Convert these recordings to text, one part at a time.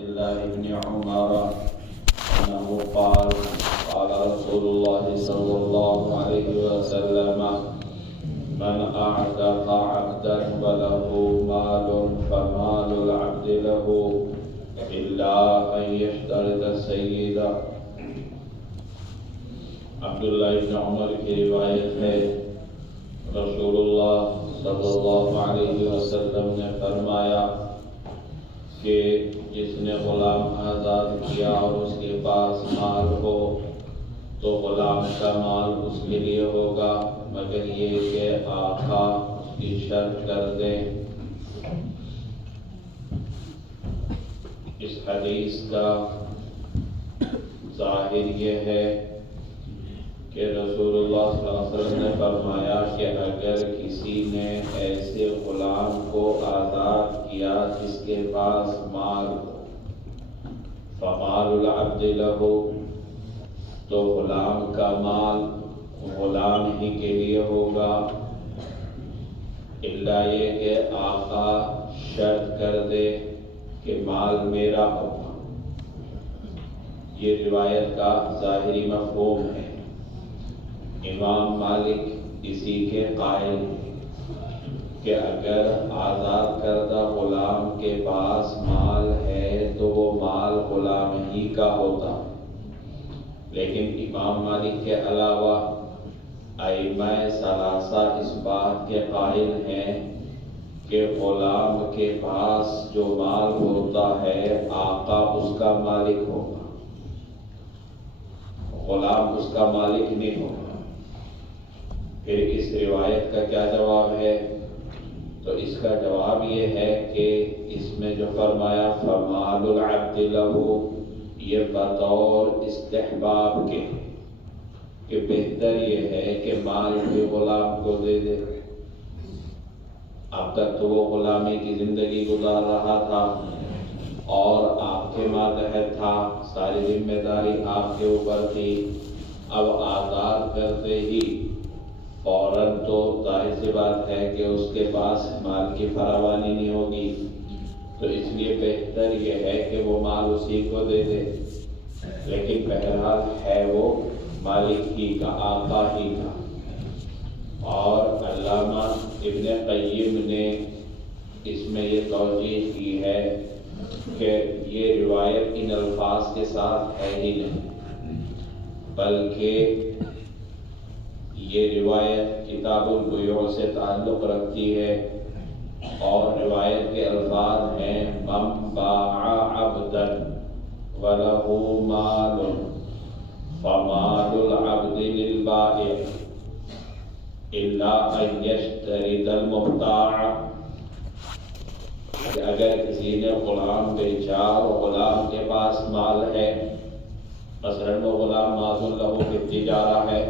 الله بن عمر أنه قال رسول الله صلى الله عليه وسلم من أعتق عبدا وله مال فمال العبد له إلا أن يشترط السيد. عبداللہ ابن عمر کی روایت ہے، رسول اللہ صلی اللہ علیہ وسلم نے فرمایا کہ جس نے غلام آزاد کیا اور اس کے پاس مال ہو تو غلام کا مال اس کے لیے ہوگا، مگر یہ کہ آقا اس کی شرط کر دیں۔ اس حدیث کا ظاہر یہ ہے کہ رسول اللہ صلی اللہ علیہ وسلم نے فرمایا کہ اگر کسی نے ایسے غلام کو آزاد کیا جس کے پاس مال ہو، فمال العبد لہ، تو غلام کا مال غلام ہی کے لیے ہوگا، الا یہ کہ آقا شرط کر دے کہ مال میرا ہوگا۔ یہ روایت کا ظاہری مفہوم ہے۔ امام مالک اسی کے قائل ہیں کہ اگر آزاد کردہ غلام کے پاس مال ہے تو وہ مال غلام ہی کا ہوتا، لیکن امام مالک کے علاوہ ائمہ ثلاثہ اس بات کے قائل ہیں کہ غلام کے پاس جو مال ہوتا ہے آقا اس کا مالک ہوگا، غلام اس کا مالک نہیں ہوگا۔ پھر اس روایت کا کیا جواب ہے؟ تو اس کا جواب یہ ہے کہ اس میں جو فرمایا فمال العبد لہ، یہ بطور استحباب کے کہ بہتر یہ ہے کہ مال بھی غلام کو دے دے۔ اب تک تو وہ غلامی کی زندگی گزار رہا تھا اور آپ کے ماتحت تھا، ساری ذمہ داری آپ کے اوپر تھی۔ اب آزاد کرتے ہی فوراً تو ظاہر سی بات ہے کہ اس کے پاس مال کی فراوانی نہیں ہوگی، تو اس لیے بہتر یہ ہے کہ وہ مال اسی کو دے دے، لیکن بہرحال ہے وہ مالک ہی کا، آقا ہی کا۔ اور علامہ ابن قیم نے اس میں یہ توجیہ کی ہے کہ یہ روایت ان الفاظ کے ساتھ ہے ہی نہیں، بلکہ یہ روایت کتاب البیوع سے تعلق رکھتی ہے، اور روایت کے الفاظ ہیں من باع عبدا وله مال فمال العبد للبائع الا ان يشترط المبتاع۔ اگر کسی نے غلام بیچا اور غلام کے پاس مال ہے، مثلا وہ غلام معذور لہو فی التجارہ ہے،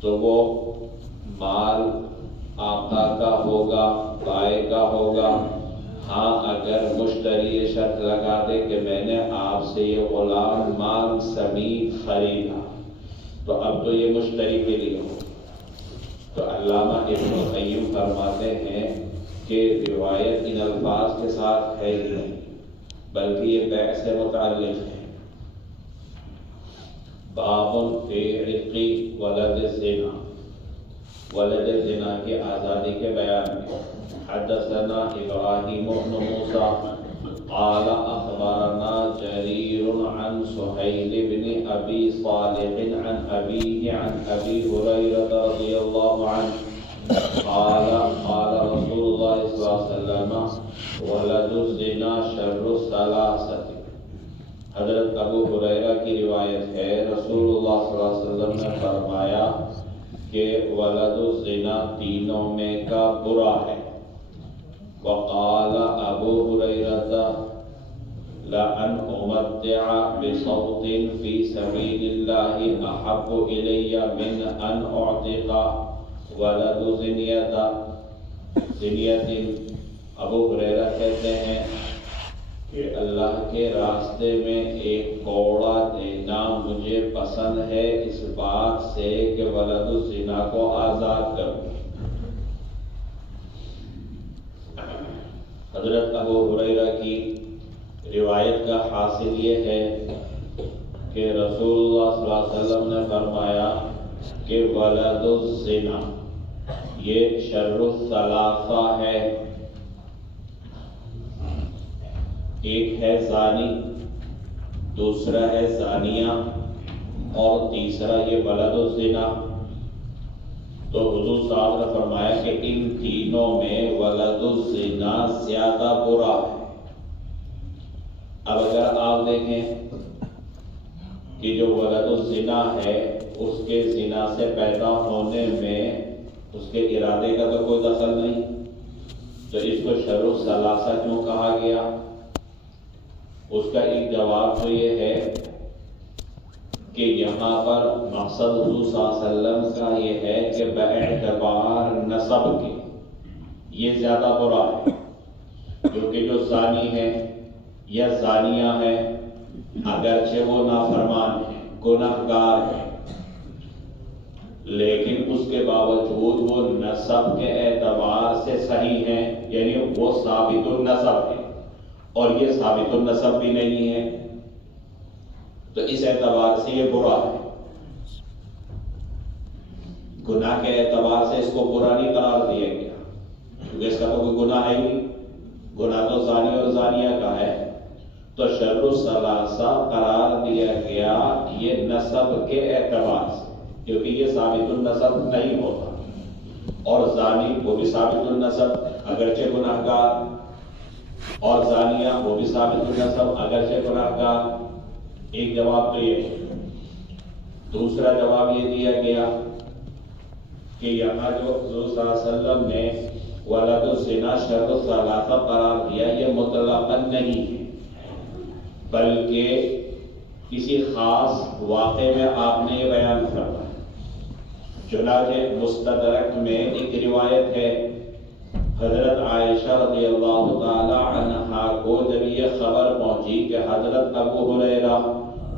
تو وہ مال آقا کا ہوگا، بائع کا ہوگا۔ ہاں اگر مشتری یہ شرط لگا دے کہ میں نے آپ سے یہ غلام مال سمیت خریدا، تو اب تو یہ مشتری کے لیے ہو۔ تو علامہ ابن قیم فرماتے ہیں کہ روایت ان الفاظ کے ساتھ ہے ہی نہیں، بلکہ یہ بیع سے متعلق ہے۔ باب فی عتق ولد الزنا، ولد الزنا کی آزادی کے بیان میں۔ حدثنا ابراہیم بن موسیٰ قال اخبرنا جریر عن سہیل بن ابی صالح عن ابیہ عن ابی ہریرہ رضی اللہ عنہ قال رسول اللہ صلی اللہ علیہ وسلم ولد الزنا شر الثلاثۃ۔ حضرت ابو ہریرہ کی روایت ہے، رسول اللہ صلی اللہ علیہ وسلم نے فرمایا کہ ولد الزنا تینوں میں کا برا ہے۔ وقال ابو ہریرہ لأن أمتع بصوت في سبيل الله أحب إلي من أن أعتق ولد زنية۔ ابو ہریرہ کہتے ہیں کہ اللہ کے راستے میں ایک کوڑا دینا مجھے پسند ہے اس بات سے کہ ولد الزنا کو آزاد کروں۔ حضرت ابو ہریرہ کی روایت کا حاصل یہ ہے کہ رسول اللہ صلی اللہ علیہ وسلم نے فرمایا کہ ولد الزنا یہ شر الثلاثہ ہے. ایک ہے زانی، دوسرا ہے زانیہ، اور تیسرا یہ ولد الزنا. تو حضور صاحب نے فرمایا کہ ان تینوں میں ولد الزنا زیادہ برا ہے. اب اگر آپ دیکھیں کہ جو ولد الزنا ہے اس کے زنا سے پیدا ہونے میں اس کے ارادے کا تو کوئی دخل نہیں، تو اس کو شر الثلاثہ کیوں کہا گیا؟ اس کا ایک جواب تو یہ ہے کہ یہاں پر مقصد حضور صلی اللہ علیہ وسلم کا یہ ہے کہ باعتبار نسب کے یہ زیادہ برا ہے، کیونکہ جو زانی ہے یا زانیہ ہے اگرچہ وہ نافرمان ہے، گنہگار ہے، لیکن اس کے باوجود وہ نسب کے اعتبار سے صحیح ہیں، یعنی وہ ثابت النسب ہے، اور یہ ثابت النسب بھی نہیں ہے، تو اس اعتبار سے یہ برا ہے. گناہ کے اعتبار سے اس کو برا نہیں قرار دیا گیا، کیونکہ اس کا تو کوئی گناہ ہے ہی نہیں، گناہ تو زانی اور زانیہ کا ہے. تو شر الثلاثہ قرار دیا گیا یہ نسب کے اعتبار سے، کیونکہ یہ ثابت النسب نہیں ہوتا، اور زانی وہ بھی ثابت النسب اگرچہ گناہگار، اور زانیہ وہ بھی ثابت النسب اگرچہ گناہگار. ایک جواب تو یہ ہے. دوسرا جواب یہ دیا گیا کہ یہاں جو حضور صلی اللہ علیہ وسلم نے ولد الزنا شر الثلاثہ قرار دیا یہ مطلقاً نہیں ہے، بلکہ کسی خاص واقعے میں آپ نے یہ بیان فرمایا. چنانچہ مستدرک میں ایک روایت ہے، حضرت عائشہ رضی اللہ تعالی عنہا کو جب یہ خبر پہنچی کہ حضرت ابو ہریرہ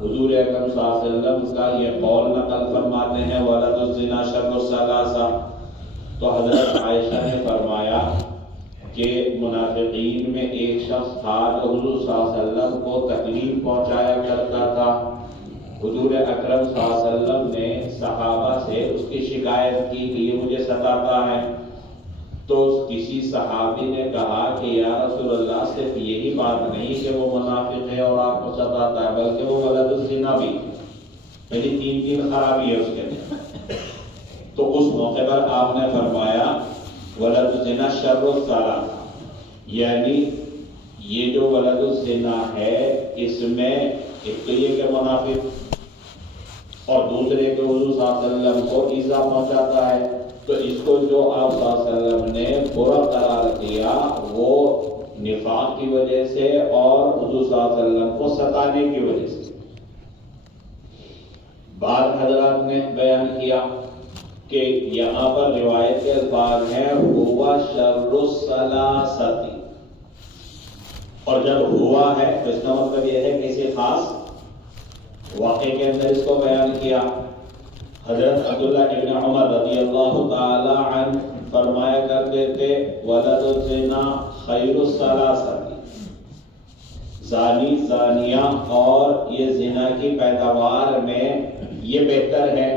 حضور اکرم صلی اللہ علیہ وسلم کا یہ قول نقل فرماتے ہیں ولد الزنا شر الثلاثہ، تو حضرت عائشہ نے فرمایا کہ منافقین میں ایک شخص تھا جو حضور صلی اللہ علیہ وسلم کو تکلیف پہنچایا کرتا تھا. حضور اکرم صلی اللہ علیہ وسلم نے صحابہ سے اس کی شکایت کی کہ یہ مجھے ستاتا ہے. تو کسی صحابی نے کہا کہ یا رسول اللہ صرف یہی بات نہیں کہ وہ منافق ہے اور آپ کو ستاتا ہے، بلکہ وہ ولد الزنا بھی، یعنی تین خرابی ہے اس کے اندر. تو اس موقع پر آپ نے فرمایا ولد الزنا شر الثلاثہ، یعنی یہ جو ولد الزنا ہے اس میں ایک تو یہ کہ منافق اور دوسرے کہ حضور صلی اللہ علیہ وسلم کو ایذا پہنچاتا ہے. تو اس کو جو آپ صلی اللہ علیہ وسلم نے برا قرار دیا وہ نفاق کی وجہ سے اور حضور صلی اللہ علیہ وسلم کو ستانے کی وجہ سے. بعض حضرات نے بیان کیا کہ یہاں پر روایت کے الفاظ ہیں ہوا شر الثلاثہ، اور جب ہوا ہے تو اس کا مطلب یہ ہے کہ کسی خاص واقعے کے اندر اس کو بیان کیا. حضرت عبداللہ ابن عمر رضی اللہ تعالی عنہ فرمایا کرتے تھے ولد الزنا خیر الثلاثہ، زانی زانیہ اور یہ زنا کی پیداوار میں یہ بہتر ہے.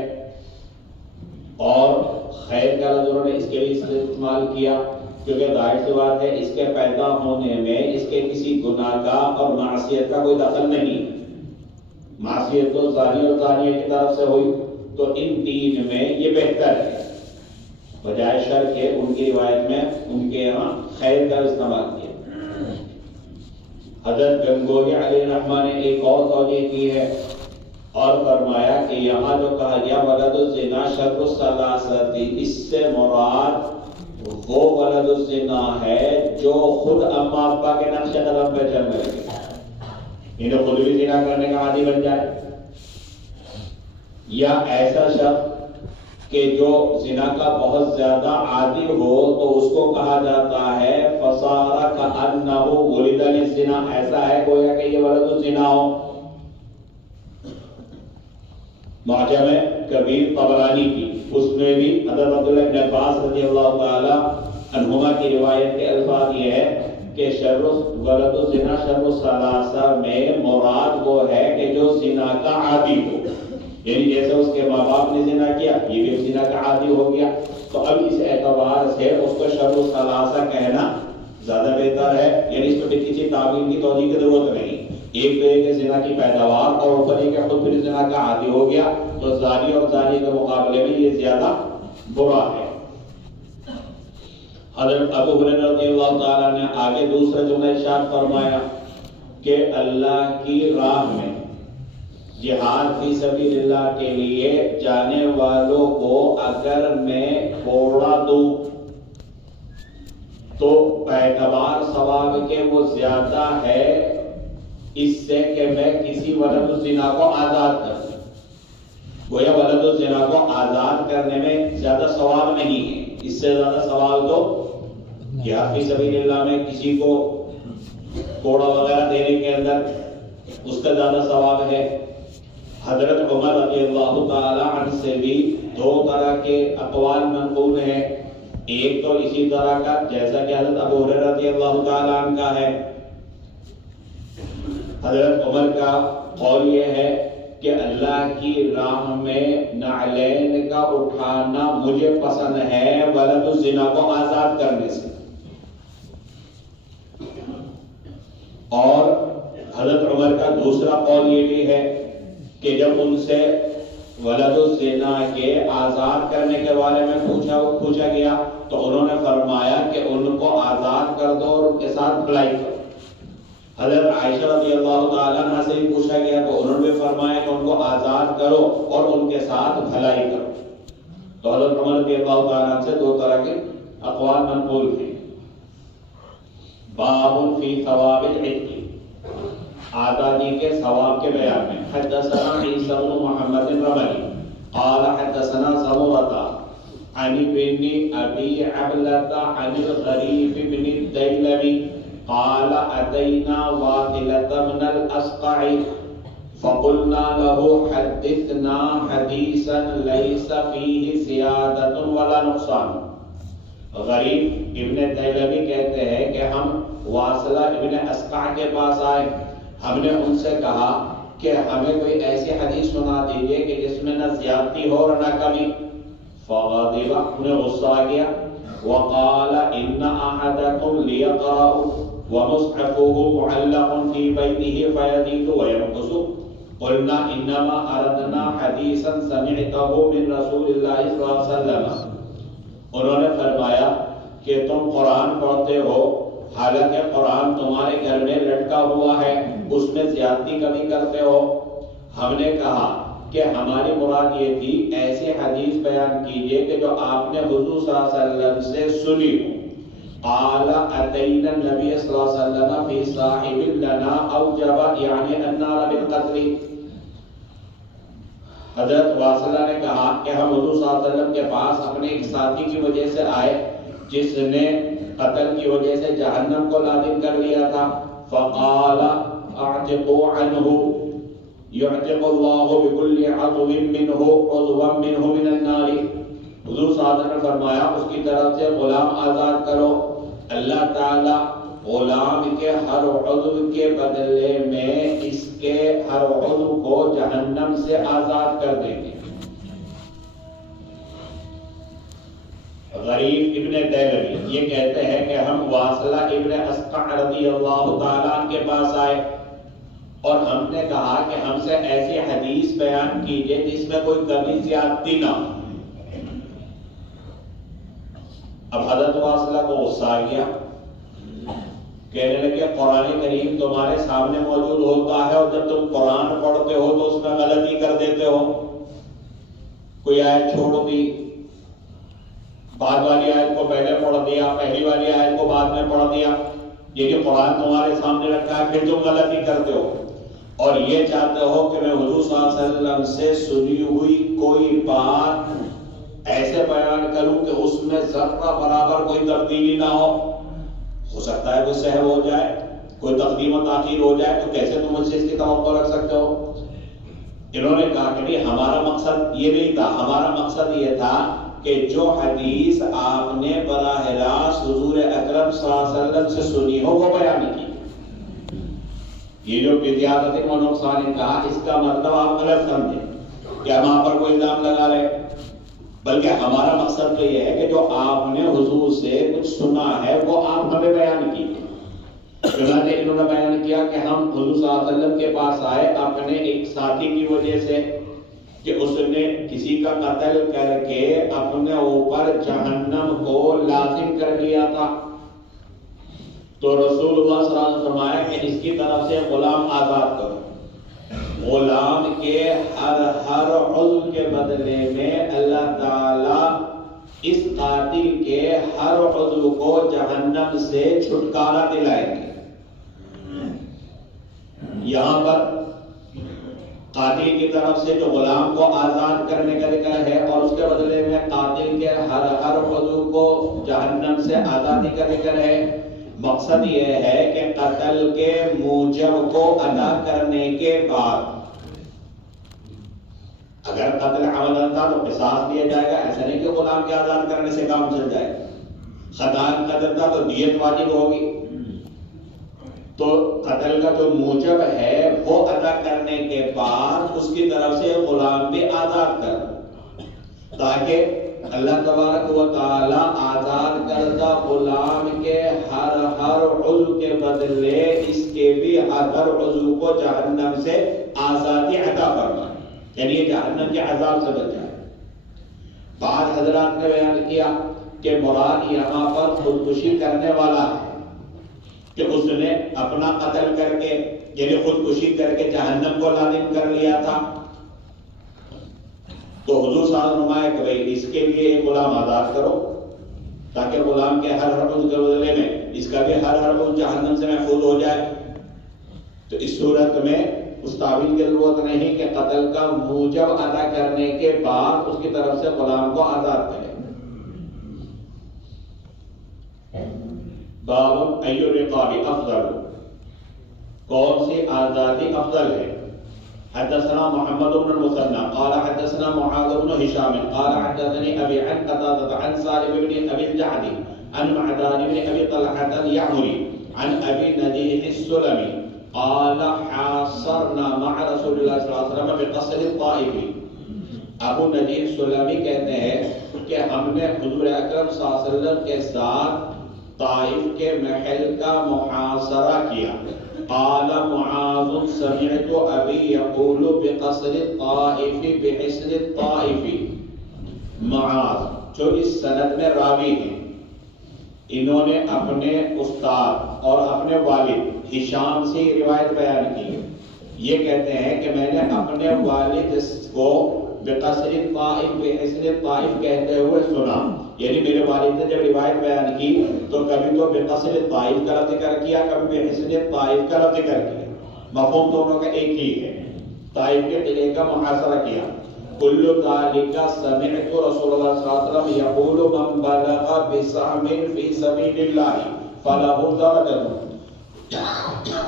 اور خیر کا لفظ انہوں نے اس کے لیے استعمال کیا کیونکہ ظاہر سی بات ہے اس کے پیدا ہونے میں اس کے کسی گناہ کا اور معصیت کا کوئی دخل نہیں. معصیت تو زانی اور زانیہ کی طرف سے ہوئی، تو ان تین میں یہ بہتر ہے بجائے شر کے. ان کی روایت میں ان کے یہاں خیر کا استعمال کیا. حضرت گنگوہی علیہ الرحمہ نے ایک اور توجہ کی ہے اور فرمایا کہ یہاں جو کہا گیا ولد الزنا شر الثلاثہ، اس سے مراد وہ ولد الزنا ہے جو خود اما ابا کے نقش قدم پہ چل رہے ہیں، انہیں خود بھی زنا کرنے کا عادی بن جائے، یا ایسا شخص کہ جو زنا کا بہت زیادہ عادی ہو تو اس کو کہا جاتا ہے فصار کأنہ ولد للزنا، ایسا ہے گویا کہ یہ ولد الزنا ہو. معجم کبیر طبرانی کی اس میں بھی حضرت عبداللہ بن عباس رضی اللہ تعالی عنہما کی روایت کے الفاظ یہ ہے کہ ولد الزنا شر الثلاثہ میں مراد وہ ہے کہ جو زنا کا عادی ہو، یعنی جیسے اس کے ماں باپ نے زنا کیا یہ بھی زنا کا عادی ہو گیا، تو اب اس اعتبار سے اس کو شر الثلاثہ کہنا زیادہ بہتر ہے، یعنی اس میں کسی تعبیر کی توجیہ کی ضرورت نہیں۔ ایک تو ایک زنا کی پیداوار اور اوپر ایک خود پھر زنا کا عادی ہو گیا، تو زانی اور زانی کے مقابلے میں یہ زیادہ برا ہے۔ حضرت ابو ہریرہ رضی اللہ تعالیٰ نے آگے دوسرا جملہ ارشاد فرمایا کہ اللہ کی راہ میں جہاد فی سبیل اللہ کے لیے جانے والوں کو اگر میں کوڑا دوں تو اعتبار ثواب کے وہ زیادہ ہے اس سے کہ میں کسی ولد الزنا کو آزاد کر دوں۔ گویا ولد الزنا کو آزاد کرنے میں زیادہ ثواب نہیں ہے، اس سے زیادہ ثواب تو جہاد فی سبیل اللہ میں کسی کو کوڑا وغیرہ دینے کے اندر اس کا زیادہ ثواب ہے۔ حضرت عمر رضی اللہ تعالی عنہ سے بھی دو طرح کے اقوال منقول ہیں، ایک تو اسی طرح کا جیسا کہ حضرت ابو ہریرہ رضی اللہ تعالی عنہ کا ہے۔ حضرت عمر کا قول یہ ہے کہ اللہ کی راہ میں نعلین کا اٹھانا مجھے پسند ہے ولد الزنا کو آزاد کرنے سے، اور حضرت عمر کا دوسرا قول یہ بھی ہے کہ جب ان سے ولد الزنا کے آزاد کرنے کے بارے میں پوچھا گیا تو انہوں نے فرمایا کہ ان کو آزاد کر دو اور ان کے ساتھ بھلائی کرو۔ حضرت عائشہ رضی اللہ تعالیٰ عنہ سے بھی پوچھا گیا تو انہوں نے فرمایا کہ ان کو آزاد کرو اور ان کے ساتھ بھلائی کرو۔ تو حضرت عمر رضی اللہ تعالیٰ عنہ سے دو طرح کے اقوال منقول ہیں۔ باب فی ثواب العتق، آزادی کے ثواب کے بیان میں۔ حدثنا عیسی بن محمد الرملی قال حدثنا سمرة عن ابن ابي عبلة عن الغريب بن الديلمي قال اتينا واثلة بن الاسقع فقلنا له حدثنا حديثا ليس فيه زيادة ولا نقصان۔ غریب ابن دیلمی کہتے ہیں کہ ہم واصلہ ابن اسقع کے پاس آئے، ہم نے ان سے کہا کہ ہمیں کوئی ایسی حدیث سنا دیجئے کہ جس میں نہ زیادتی ہو اور نہ کمی۔ فغضب، انہیں غصہ آ گیا، وقال ان احدكم ليقرأ ومصحفه معلق في بيته فيزيد وينقص، قلنا انما اردنا حديثا سمعته من رسول الله صلی اللہ علیہ وسلم۔ انہوں نے فرمایا کہ تم قرآن پڑھتے ہو حالانکہ قرآن تمہارے گھر میں لٹکا ہوا ہے، اس میں زیادتی کمی کرتے ہو۔ ہم نے کہا کہ ہماری مراد یہ تھی ایسی حدیث بیان کیجئے کہ جو آپ نے حضور صلی اللہ علیہ وسلم سے سنی ہو۔ قال اتینا النبی صلی اللہ علیہ وسلم فی صاحب لنا اوجب یعنی النار بالقتل۔ حضرت واصلہ نے کہا کہ ہم حضور صلی اللہ علیہ وسلم کے پاس اپنے ایک ساتھی کی وجہ سے آئے جس نے قتل کی وجہ سے جہنم کو لازم کر لیا تھا۔ فقال اعتقوا عنہ یعتق اللہ بکل عضو منہ عضوا منہ من النار۔ حضور صلی اللہ علیہ وسلم نے فرمایا اس کی طرف سے غلام آزاد کرو، اللہ تعالی غلام کے ہر عضو کے بدلے میں اس کے ہر عضو کو جہنم سے آزاد کر دیں گے۔ غریب ابن دیلمی یہ کہتے ہیں کہ ہم واصلہ ابن اسقع رضی اللہ تعالیٰ عنہ کے پاس آئے اور ہم نے کہا کہ ہم سے ایسی حدیث بیان کیجئے جس میں کوئی کمی زیادتی نہ ہو۔ اب حضرت واصلہ کو غصہ آ گیا، کہنے لگے قرآن کریم تمہارے سامنے موجود ہوتا ہے اور جب تم قرآن پڑھتے ہو تو اس میں غلطی کر دیتے ہو، کوئی آیت چھوڑ دی، بعد والی آیت کو پہلے پڑھ دیا، پہلی والی آیت کو بعد میں پڑھ دیا، یہ کہ قرآن تمہارے سامنے رکھا ہے پھر تم غلطی کرتے ہو اور یہ چاہتے ہو کہ میں حضور صلی اللہ علیہ وسلم سے سنی ہوئی کوئی بات ایسے بیان کروں کہ اس میں ذرہ برابر کوئی تبدیلی نہ ہو سکتا ہے کوئی سہو ہو جائے، کوئی تقدیم و تاخیر ہو جائے، تو کیسے تم مجھ سے اس کی توقع رکھ سکتے ہو؟ انہوں نے کہا کہ نہیں ہمارا مقصد یہ نہیں تھا، ہمارا مقصد یہ تھا کہ جو حدیث آپ نے براہ راست حضور اکرم صلی اللہ علیہ وسلم سے سنی ہو وہ بیان کی. یہ جو بزیادت و نقصان کہا اس کا مطلب آپ غلط سمجھیں کہ ہم آپ پر کوئی الزام لگا رہے، بلکہ ہمارا مقصد تو یہ ہے کہ جو آپ نے حضور سے کچھ سنا ہے وہ آپ ہمیں بیان کی. چنانچہ انہوں نے بیان کیا کہ ہم حضور صلی اللہ علیہ وسلم کے پاس آئے اپنے ایک ساتھی کی وجہ سے کہ اس نے کسی کا قتل کر کے اپنے اوپر جہنم کو لازم کر لیا تھا. تو رسول اللہ صلی اللہ علیہ وسلم فرمایا کہ اس کی طرف سے غلام آزاد کرو. غلام کے ہر عضو کے بدلے میں اللہ تعالی اس قاتل کے ہر عضو کو جہنم سے چھٹکارا دلائیں گے. یہاں پر قاتل کی طرف سے جو غلام کو آزاد کرنے کا ذکر ہے اور اس کے بدلے میں قاتل کے ہر عضو کو جہنم سے آزادی کا ذکر ہے. مقصد یہ ہے کہ قتل کے موجب کو ادا کرنے کے بعد اگر قتل عمدن تھا تو قصاص دیا جائے گا، ایسا نہیں کہ غلام کے آزاد کرنے سے کام چل جائے گا. خطأ قتل تھا تو دیت واجب ہوگی. تو قتل کا جو موجب ہے وہ ادا کرنے کے بعد اس کی طرف سے غلام بھی آزاد کر، تاکہ اللہ تبارک و تعالی آزاد کردہ غلام کے ہر عضو کے بدلے اس کے بھی ہر عضو کو جہنم سے آزادی عطا فرمائے، یعنی یہ جہنم کے عذاب سے بچ جائے. بعض حضرات نے بیان کیا کہ مراد یہاں پر خودکشی کرنے والا ہے کہ اس نے اپنا قتل کر کے یعنی خودکشی کر کے جہنم کو لازم کر لیا تھا. تو حضور صلی اللہ علیہ وسلم کہ بھائی اس کے لیے ایک غلام آزاد کرو تاکہ غلام کے ہر عضو کے بدلے میں اس کا بھی ہر عضو جہنم سے محفوظ ہو جائے. تو اس صورت میں اس تعویل کی ضرورت نہیں کہ قتل کا موجب ادا کرنے کے بعد اس کی طرف سے غلام کو آزاد کرے. باب ای الرقاب افضل، کون سی آزادی افضل ہے. حدثنا محمد بن المثنى قال حدثنا معاذ بن هشام قال حدثني ابي عن قتادة عن سالم بن ابي الجعد عن معدان بن ابي طلحة اليعمري عن ابي نجيح السلمي قال حاصرنا مع رسول الله صلى الله عليه وسلم بقصر الطائف. ابو نجیح السلمی کہتے ہیں کہ ہم نے حضور اکرم صلی اللہ علیہ وسلم کے ساتھ طائف کے محل کا محاصرہ کیا. قال معاذ سمعت ابي يقول بقصر الطائف بحصن الطائف. معاذ جو اس سند میں راوی ہیں انہوں نے اپنے استاد اور اپنے والد ہشام سے روایت بیان کی. یہ کہتے ہیں کہ میں نے اپنے والد کو بقصر الطائف بحصن الطائف کہتے ہوئے سنا. یعنی میرے والد نے جب روایت بیان کی تو کبھی تو بقصر الطائف کا لفظ ذکر کیا، کبھی بحصن الطائف کا لفظ ذکر کیا. مفہوم دونوں کا ایک ہی ہے. طائف کے قلعے کا محاصرہ کیا. کل ذلك سمعت رسول اللہ صلی اللہ علیہ وسلم يقول من بلغ بسهم في سبيل الله فله درجة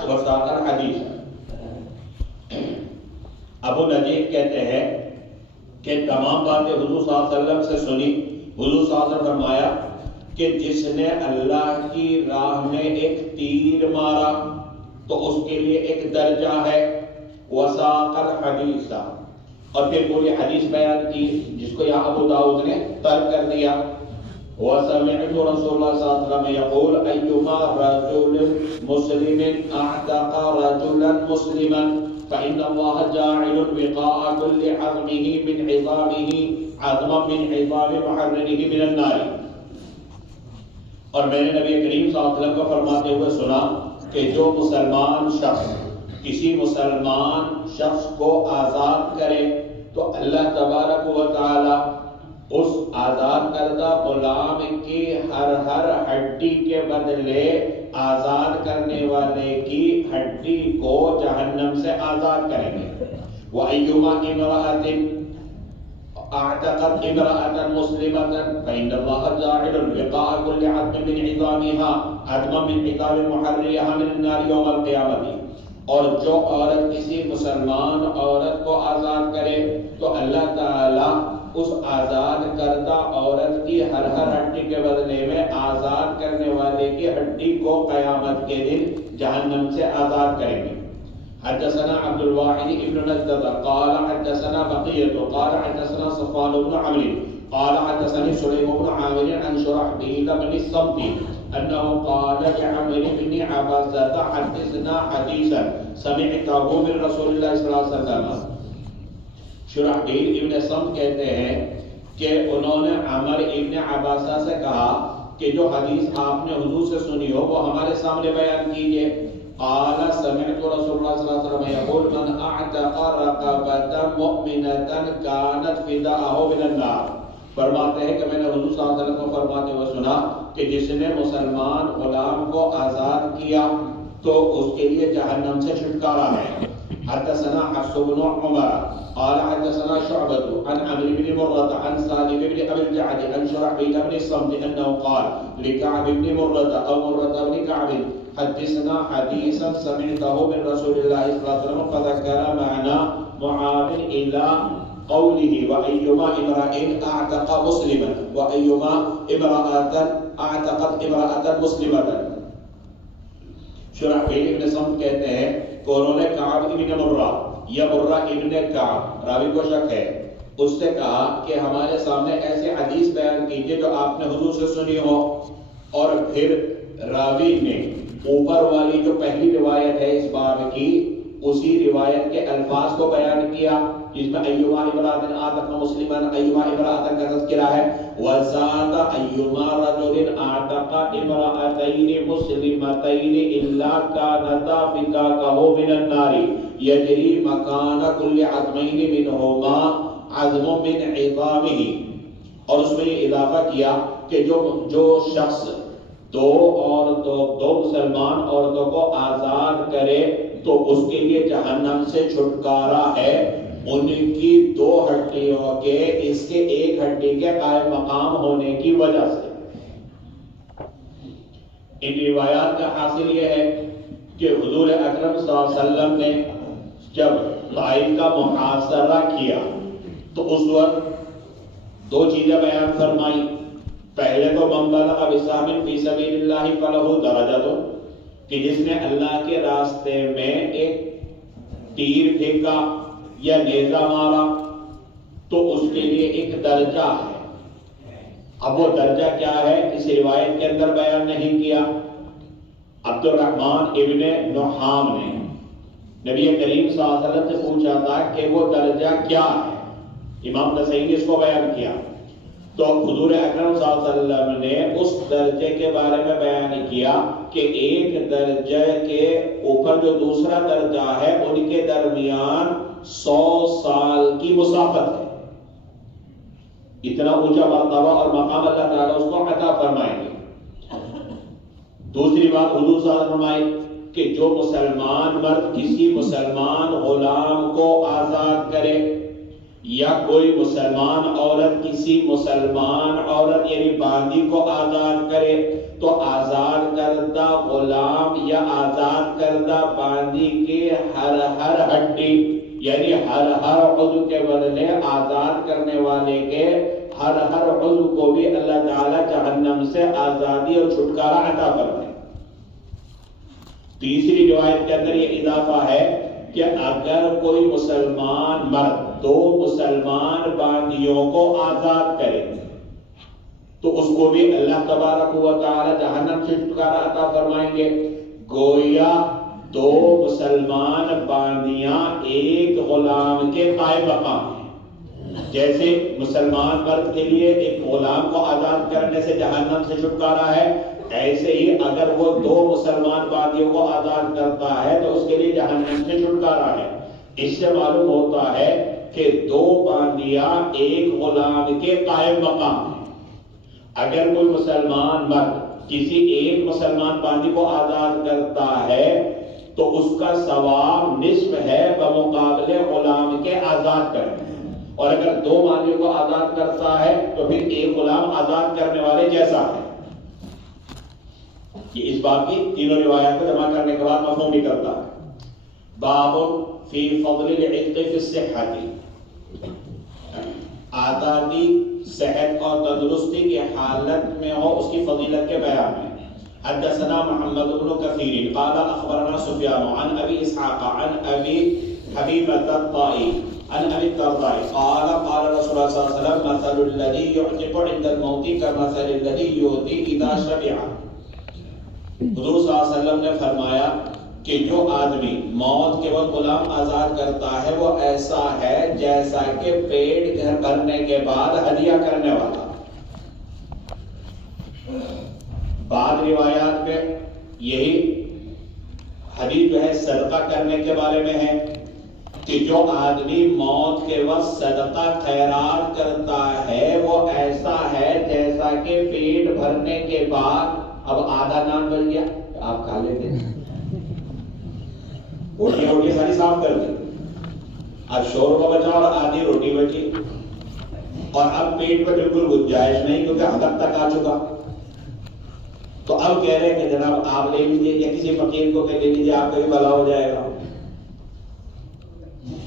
وساق الحدیث. ابو نجیح کہتے ہیں کہ تمام باتیں حضور صلی اللہ علیہ وسلم سے سنی. حضور صلی اللہ علیہ وسلم فرمایا کہ جس نے اللہ کی راہ میں ایک تیر مارا تو اس کے لیے ایک درجہ ہے. وساق الحدیث، اور پھر پوری حدیث بیان کی جس کو یہاں ابو داؤد نے ترک کر دیا. وسمعت رسول اللہ صلی اللہ علیہ وسلم يقول ايما رجل مسلم اعتق رجلا مسلما فإن الله جاعل وقاء كل عظمه من عظامه عظما من عظام محرره من النار. اور میں نے نبی کریم صلی اللہ علیہ وسلم کو فرماتے ہوئے سنا کہ جو مسلمان شخص کسی مسلمان شخص کو آزاد کرے تو اللہ تبارک و تعالی اس آزاد کردہ غلام کی ہر ہڈی کے بدلے آزاد کرنے والے کی ہڈی کو جہنم سے آزاد کریں گے. وَأَيُّمَا امْرَأَةٍ اعتقت امرأة مسلمة فإن الله جاعل وقاء كل عظم من عظامها عظما من عظام محررها من النار يوم القيامة. اور جو عورت کسی مسلمان عورت کو آزاد کرے تو اللہ تعالی اس آزاد کردہ عورت کی ہر ہڈی کے بدلے میں آزاد کرنے والے کی ہڈی کو قیامت کے دن جہنم سے آزاد کریں گے. حدثنا عبد الواحد ابن نجدة قال حدثنا بقية قال حدثنا صفوان بن عمرو قال حدثني سليم بن عامر عن شرحبيل بن الصمت أنه قال لعمرو بن عباسة حدثنا حديثا سمعته من رسول الله صلى الله عليه وسلم. شرحبیل ابن صمت کہتے ہیں کہ انہوں نے عمر ابن عباسہ سے کہا کہ جو حدیث آپ نے حضور سے سنی ہو وہ ہمارے سامنے بیان کیجئے. قال سمعت رسول الله صلى الله عليه وسلم يقول من اعتق رقبة مؤمنة كانت فداءه من النار. فرماتے ہیں کہ میں نے حضور صلی اللہ علیہ وسلم کو فرماتے ہوئے سنا کہ جس نے مسلمان غلام کو آزاد کیا تو اس کے لیے جہنم سے چھٹکارا ہے. حدثنا حفص بن عمر قال حدثنا شعبة عن عمرو بن مرة عن سالم بن ابي الجعد عن شرحبيل بن الصمت انه قال لكعب بن مرة او مرة بن كعب حدثنا حديثا سمعته من رسول الله صلى الله عليه وسلم فذكر معنى معاذ الى قوله وأيما امرأة اعتق مسلما وأيما امرأة اعتقت امرأة مسلمة. شرحبیل ابن صمت کہتے ہیں کہ انہوں نے کعب ابن مرہ یا مرہ ابن کعب راوی کو شک ہے اس سے کہا کہ ہمارے سامنے ایسے حدیث بیان کیجئے جو آپ نے حضور سے سنی ہو. اور پھر راوی نے اوپر والی جو پہلی روایت ہے اس باب کی اسی روایت کے الفاظ کو بیان کیا جس میں ایما امرأۃ اعتق مسلما ایما امرأۃ کا تذکرہ ہے. وزاد ایما رجل اعتق امرأتین مسلمتین الا كانتا فكاكه من النار يجري مكان كل عظمين منهما عظم من عظامه. اور اس میں یہ اضافہ کیا کہ جو شخص دو مسلمان عورتوں کو آزاد کرے تو اس کے لیے جہنم سے چھٹکارا ہے ان کی دو ہڈیوں کے اس کے ایک ہڈی کے قائم مقام ہونے کی وجہ سے. ان روایات کا حاصل یہ ہے کہ حضور اکرم صلی اللہ علیہ وسلم نے جب طائف کا محاصرہ کیا تو اس وقت دو چیزیں بیان فرمائی. پہلے تو من بلغ بسام فی سبیل اللہ فلہ درجۃ کہ جس نے اللہ کے راستے میں ایک تیر پھینکا یا نیزہ مارا تو اس کے لیے ایک درجہ ہے. اب وہ درجہ کیا ہے اس روایت کے اندر بیان نہیں کیا. عبد الرحمن ابن نحام نے نبی کریم صلی اللہ علیہ وسلم سے پوچھا تھا کہ وہ درجہ کیا ہے. امام نسائی نے اس کو بیان کیا تو حضور اکرم صلی اللہ علیہ وسلم نے اس درجے کے بارے میں بیان کیا کہ ایک درجے کے اوپر جو دوسرا درجہ ہے ان کے درمیان 100 سال کی مسافت ہے. اتنا اونچا مرتبہ اور مقام اللہ تعالیٰ اس کو عطا فرمائیں گے. دوسری بات حضور صلی اللہ علیہ وسلم فرمائی کہ جو مسلمان مرد کسی مسلمان غلام کو آزاد کرے یا کوئی مسلمان عورت کسی مسلمان عورت یعنی باندی کو آزاد کرے تو آزاد کردہ غلام یا آزاد کردہ باندی کے ہر ہڈی یعنی ہر عضو کے بدلے آزاد کرنے والے کے ہر عضو کو بھی اللہ تعالی جہنم سے آزادی اور چھٹکارا عطا فرمائے. تیسری روایت کے اندر یہ اضافہ ہے کہ اگر کوئی مسلمان مرد دو مسلمان باندیوں کو آزاد کرے تو اس کو بھی اللہ تبارک و تعالی جہنم سے چھٹکارا عطا فرمائیں گے. گویا دو مسلمان باندیاں ایک غلام کے قائم مقام ہیں. جیسے مسلمان مرد کے لیے ایک غلام کو آزاد کرنے سے جہنم سے چھٹکارا ہے ایسے ہی اگر وہ دو مسلمان باندیوں کو آزاد کرتا ہے تو اس کے لیے جہنم سے چھٹکارا ہے. اس سے معلوم ہوتا ہے کہ دو باندیاں ایک غلام کے قائم مقام ہیں. اگر کوئی مسلمان مرد کسی ایک مسلمان باندی کو آزاد کرتا ہے تو اس کا ثواب نصف ہے بمقابلے غلام کے آزاد کرنے. اور اگر دو باندیوں کو آزاد کرتا ہے تو پھر ایک غلام آزاد کرنے والے جیسا ہے. یہ اس بات کی تینوں روایات کو جمع کرنے کے بعد مفہوم بھی کرتا ہے. باب فی فضل العتق فی الصحۃ. آزادی صحت اور تندرستی کی حالت میں ہو اس کی فضیلت کے بیان میں. حدثنا محمد بن كثير قال اخبرنا سفيان عن ابي اسحاق عن ابي حبيبة الطائي عن ابي الدرداء قال قال رسول الله صلى الله عليه وسلم مثل الذي يعتق عند الموت كمثل الذي يؤتي اذا شبع. حضور صلی اللہ علیہ وسلم نے فرمایا کہ جو آدمی موت کے وقت غلام آزاد کرتا ہے وہ ایسا ہے جیسا کہ پیٹ گھر بھرنے کے بعد ہدیہ کرنے والا. بعض روایات میں یہی حدیث جو ہے صدقہ کرنے کے بارے میں ہے کہ جو آدمی موت کے وقت صدقہ خیرات کرتا ہے وہ ایسا ہے جیسا کہ پیٹ بھرنے کے بعد اب آدھا نان بن گیا آپ کھا لیتے روٹی ساری صاف کر دی, اب شوربہ بچا اور آدھی روٹی بچی اور اب پیٹ پہ بالکل گنجائش نہیں کیونکہ حلق تک آ چکا. تو اب کہہ رہے ہیں کہ جناب آپ لے لیجیے یا کسی فقیر کو کہ لے لیجیے آپ کا بھی بھلا ہو جائے گا.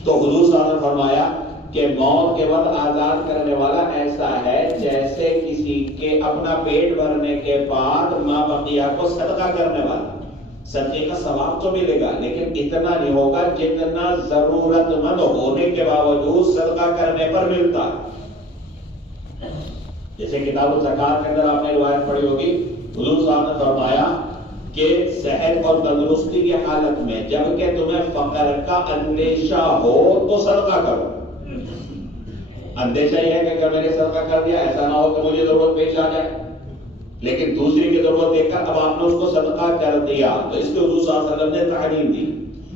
تو حضور صلی اللہ علیہ وسلم نے فرمایا کہ موت کے وقت آزاد کرنے والا ایسا ہے جیسے کسی کے اپنا پیٹ بھرنے کے بعد ماں بقیہ کو صدقہ کرنے والا. صدقے کا ثواب تو ملے گا لیکن اتنا نہیں ہوگا جتنا ضرورت مند ہونے کے باوجود صدقہ کرنے پر ملتا. جیسے کتاب الزکات کے اندر آپ نے روایت پڑھی ہوگی, حضور صاحب نے فرمایا کہ صحت اور تندرستی کی حالت میں جب کہ تمہیں فقر کا اندیشہ ہو تو صدقہ کرو. اندیشہ یہ ہے کہ اگر میں نے صدقہ کر دیا ایسا نہ ہو کہ مجھے ضرورت پیش آ جائے, لیکن دوسری کی ضرورت دیکھ کر اب آپ نے اس کو صدقہ کر دیا تو اس کے حضور صلی اللہ علیہ وسلم نے تحریم دی.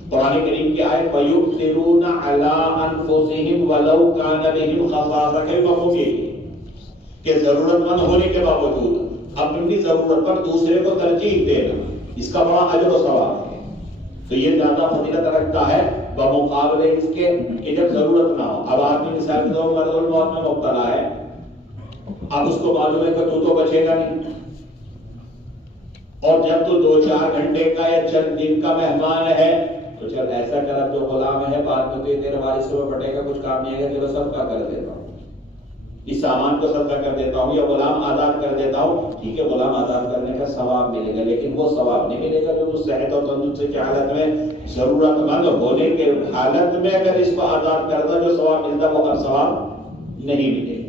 قرآن کریم کی آیت وَيُؤْثِرُونَ عَلَىٰ أَنفُسِهِمْ وَلَوْ كَانَ بِهِمْ خَصَاصَةٌ کے مفہوم یہ کہ ضرورت مند ہونے کے باوجود اپنی ضرورت پر دوسرے کو ترجیح دینا اس کا بڑا اجر و ثواب ہے. تو یہ زیادہ فضیلت رکھتا ہے بمقابلے اس کے کہ جب ضرورت نہ ہو. اب آدمی مثال کے طور پر مرض الموت میں مبتلا ہے, اب اس کو معلوم ہے کہ تو بچے گا نہیں, اور جب تو 2-4 گھنٹے کا یا چند دن کا مہمان ہے تو چل ایسا کر اب جو غلام ہے بعد میں تو یہ تیرے وارث سے پٹے گا کچھ کام نہیں ہے چلو صدقہ کر دیتا ہوں, اس سامان کو صدقہ کر دیتا ہوں یا غلام آزاد کر دیتا ہوں. ٹھیک ہے غلام آزاد کرنے کا ثواب ملے گا لیکن وہ ثواب نہیں ملے گا جو تو صحت اور تندرستی کی حالت میں ضرورت مند ہونے کے حالت میں اگر اس کو آزاد کرتا جو ثواب ملتا وہ ثواب نہیں ملے گا.